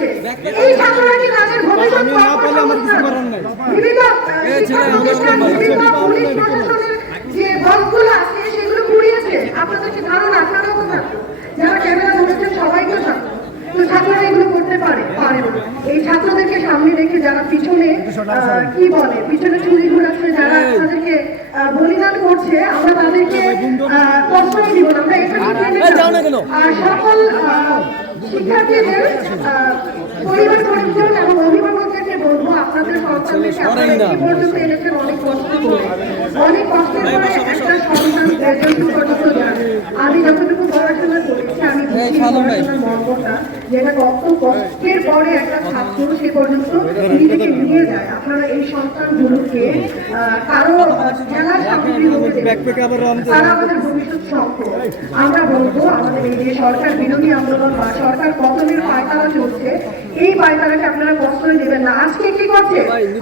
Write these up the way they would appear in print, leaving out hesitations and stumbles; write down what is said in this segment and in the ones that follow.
রয়েছে, এই ছাত্ররা কি তাদের ভবিষ্যৎ পুলিশ প্রশাসনের যে বলগুলো আছে সেগুলো পুড়িয়েছে? আপনাদের কি ধারণা? আপনারাও কথা যারা ক্যামেরা ধরেছেন সবাইকে ছাত্র, তো ছাত্ররা এগুলো করতে পারে পারে না। এই ছাত্রদেরকে সামনে রেখে যারা পিছনে কি বলে পিছনে চুরি ঘুরাচ্ছে, যারা আপনাদেরকে বলিদান করছে, আমরা তাদেরকে প্রশ্রয় দিব না। আমরা এটা সকল শিক্ষার্থীদের পরিবার পরিজন এবং অভিভাবকদেরকে বলবো, আপনাদের সন্তানদেরকে আপনারা এই পর্যন্ত এনেছেন অনেক কষ্ট করে, অনেক কষ্টের পরে একটা সন্তান গ্র্যাজুয়েশন পর্যন্ত যান। আমি যতটুকু পড়াশোনা করেছি আমি পড়াশোনার মর্মটা, যেটা কত কষ্টের পরে একটা ছাত্র সে পর্যন্ত নিজেকে নিয়ে যায়। আপনারা এই সন্তানগুলোকে কারো খেলার সামগ্রী হতে দেবেন, তারা আমাদের ভবিষ্যৎ সম্পদ। আমরা বলবো আমাদের এই যে সরকার বিরোধী আন্দোলন বা সরকার পতনের পায়তারা চলছে, এই পায়তারাকে আপনারা প্রশ্রয় দেবেন না। আজকে কি করছে?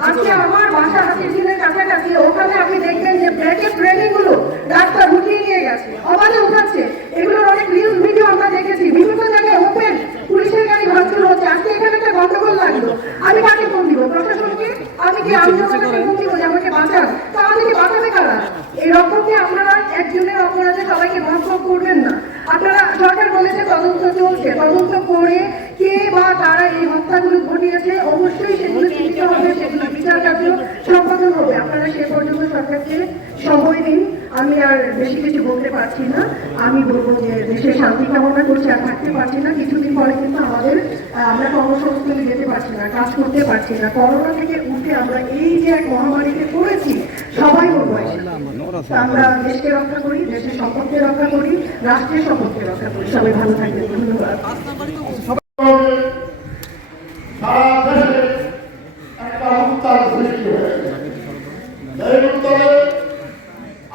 আজকে আমার বাসা হাতিঝিলের কাছাকাছি, ওখানে আপনি দেখবেন যে ব্ল্যাকের ট্রেনিং গুলো ডাক্তার উঠিয়ে নিয়ে গেছে, অবাধে উঠাচ্ছে। এগুলোর অনেক রিলস ভিডিও আমরা দেখেছি। বিভিন্ন জায়গায় ওপেন পুলিশের গাড়ি ভাঙচুর হচ্ছে। আজকে এখানে একটা গন্ডগোল লাগলো, আমি কাকে ফোন দিব? প্রশাসনকে? আমি কি আমি আপনাকে ফোন দিব যে আমাকে বাঁচান? তো আমাদেরকে বাঁচাবে কারা? এরকম কি আপনারা একজনের অপরাধে সবাইকে ভাগ করবেন না? আপনারা সরকার বলেছে তদন্ত চলছে, তদন্ত করে কে বা কারা এই হত্যাগুলো ঘটিয়েছে অবশ্যই সেগুলো চিহ্নিত হবে, সেগুলো বিচার কার্য সম্পাদন হবে। আপনারা সে পর্যন্ত সরকারকে সময় দিন। আমি আর বেশি কিছু বলতে পারছি না। আমি বলবো যে দেশের শান্তি কামনা করছি, আর থাকতে পারছি না। কিছুদিন পরে কিন্তু আমরা কর্মসংস্থানে যেতে পারছি না, কাজ করতে পারছি না। করোনা থেকে উঠে আমরা এই যে এক মহামারীতে পড়েছি, সবাই বলবো আমরা দেশকে রক্ষা করি, দেশের সম্পদকে রক্ষা করি, রাষ্ট্রের সম্পদকে রক্ষা করি। সবাই ভালো থাকবেন, ধন্যবাদ।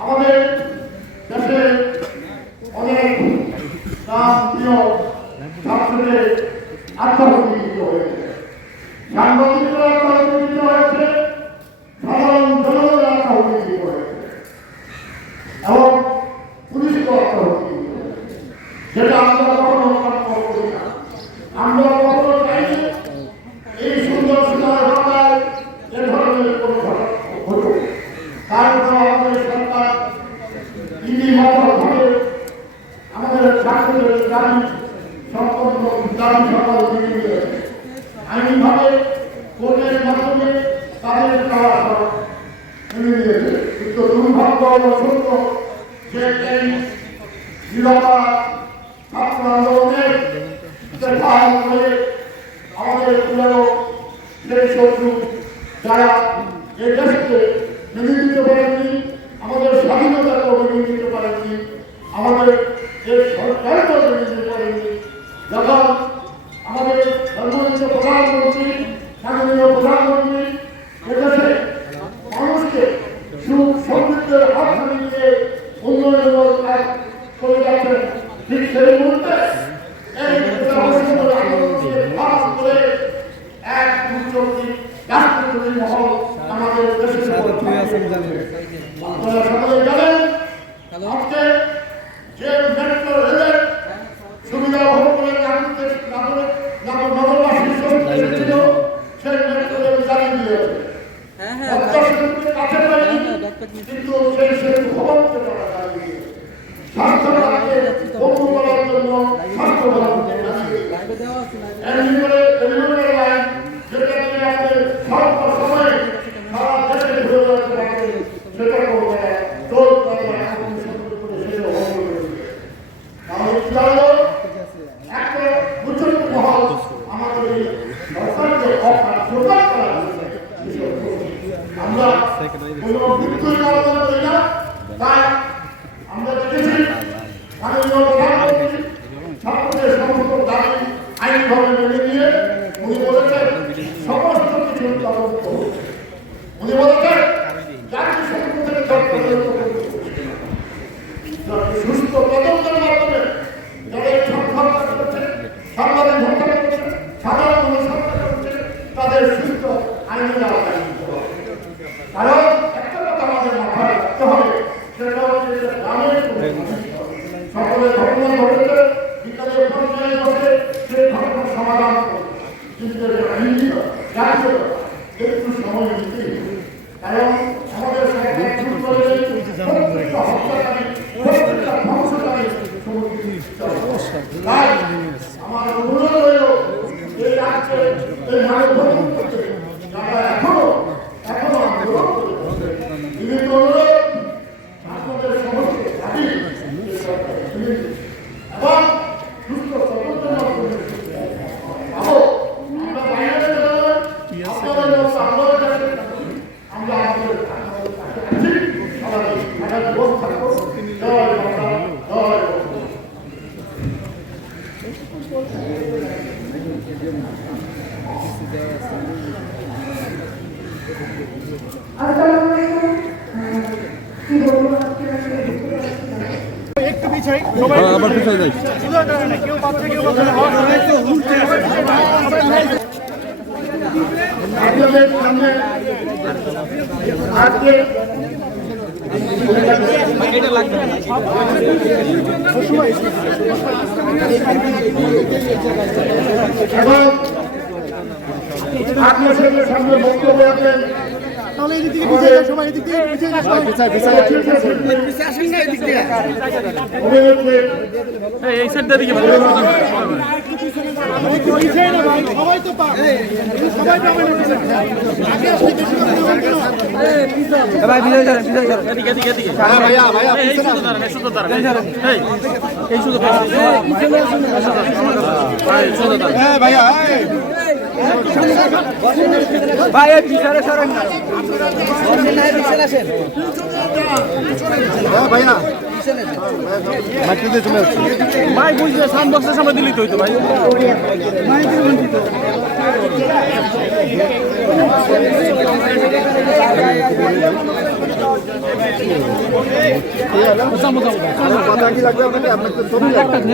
আমাদের দেশে অনেক প্রিয় ছাত্রদের আত্মহত্যিত হয়েছে, সাংবাদিকরা আত্মহত্যিত হয়েছে, সাধারণ জনগণের আত্মহত্যিত হয়েছে এবং পুলিশকে আত্মহত্যিত হয়েছে। সেটা আমরা কখনো করি না। আমরা কখনো চাইনি এই সুন্দর সময় ঘটনায় এ ধরনের কোনো ঘটনা ঘটুক। তারপর আমাদের সরকার ইতিমধ্যে আমাদের ছাত্রদের দাবি সম্পন্ন দাবি সকল মেনে নিয়েছে। আইনিভাবে কোর্টের মাধ্যমে তাদের চাওয়া মেনে নিয়েছে। কিন্তু দুর্ভাগ্য ও সত্য যে এই নিরাপদ ছাত্র আন্দোলনের আমাদের পুরো সেই শত্রু যারা এই দেশকে মেনে নিতে পারেননি, আমাদের স্বাধীনতাকে মেনে নিতে পারেননি, আমাদের যে সরকারকে মেনে নিতে পারেননি। যখন আমাদের সম্মানিত প্রধানমন্ত্রী, মাননীয় প্রধানমন্ত্রী এদেশে মানুষকে সুখ সমৃদ্ধের হাতছানি দিয়ে উন্নয়নের কাজ করে যাচ্ছেন, ঠিক সেই মুহূর্তে এই এক দুর্যোগী রাষ্ট্রপতি মহল আমাদের দেশের আপনারা সকলে জানেন আজকে যে মেট্রো রেলের সুবিধা ভোগ করে নগরবাসীর ছিল সেই মেট্রো রেল চালিয়ে দিয়েছে। কাছে পাইনি, কিন্তু সেই সেতু ভবনকে তারা চালিয়ে দিয়েছে। স্বাস্থ্যকে বন্ধ করার জন্য স্বাস্থ্য ভবন যেটা নিয়ে আমাদের স্বল্প সময়ে সারা দেশে ঘুরে বেড়াতে পারবে সেটা করবে একটা বুঝুন মহল আমাদের এই সরকারকে প্রকাশ করা আমরা কোনো বিদ্যুৎ আলোচনা করি না। তাই আমরা দেখেছি মাননীয় প্রধানমন্ত্রী ছাত্রদের সমস্ত দাবি আইনভাবে মেনে নিয়ে উনি বলেছেন সমস্ত কিছু তদন্ত হচ্ছে। উনি বলেছেন জাতীয় সংসদের সুস্থ তদন্তের মাধ্যমে যাদের হত্যা করছে, সাংবাদিক হত্যা করছে, সাধারণ মানুষ হত্যা করছে, তাদের সুস্থ আইনের আওতায় নিতে হবে। কারণ একটা কথা আমাদের মাথায় রাখতে হবে, সেটা হচ্ছে গ্রামের সকলের ঘটনা ঘটেছে, বিকালের পর্যায়ে বসে সেই ঘটনার সমাধান করবে। একটু সময় নিতে, কারণ আমাদের সরকার শুরু করে প্রত্যেকটা হত্যাকারী, প্রত্যেকটা ধ্বংসকারী তাই আমার অনুরোধ রইল এই রাজ্যে এই মানববন্ধন করতে যারা এখনো আন্দোলন করে বিভিন্ন অনুরোধ আপনাদের সমস্ত দাবি এবং সুস্থ তদন্তের মাধ্যমে পাবো। আমরা বাইরে আপনাদের মতো আমরা আমাদের ব্যবস্থা করব। জয় বাংলা, জয় আবার পিছনে যাই। আপনাদের সামনে আজকে এবং আপনাদের সামনে বক্তব্য রাখবেন এই সাইডটা দিকে ভাই বিজয় করেন এদিকে এদিকে এদিকে ভাইয়া ভাইয়া এই শুধু দাঁড়ান এই শুধু দাঁড়ান এই শুধু দাঁড়ান ভাই শুধু দাঁড়ান হ্যাঁ ভাইয়া ভাই এই পিছনে সরেন না পিছনে আসেন হ্যাঁ ভাইয়া ভাই বুঝলে সাউন্ড বক্সের সময় দিলেই তো হইতো ভাই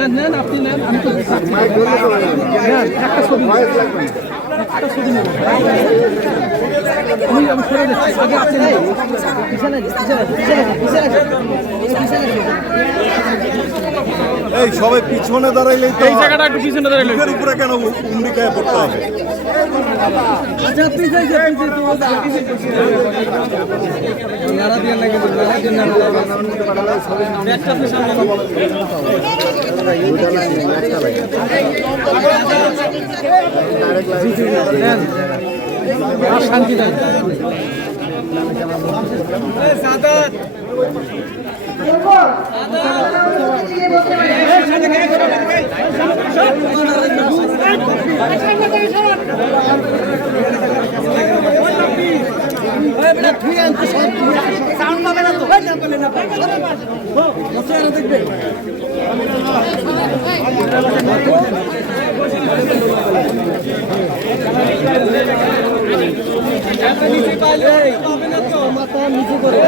নেন আপনি নেন আমি তো একটা ছবি আমি সরে যাচ্ছি আগে আছে না এই সবাই পিছনে দাঁড়াইলেই তো এই জায়গাটা একটু পিছনে দাঁড়াইলে মুখের উপরে কেন উন্ডিকায় পড়তে হবে শান্তি দেয় মাথা নিচু করে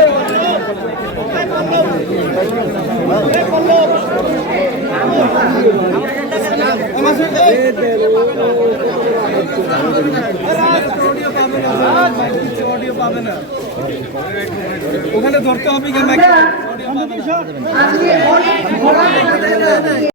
ওখানে ধরতে হবে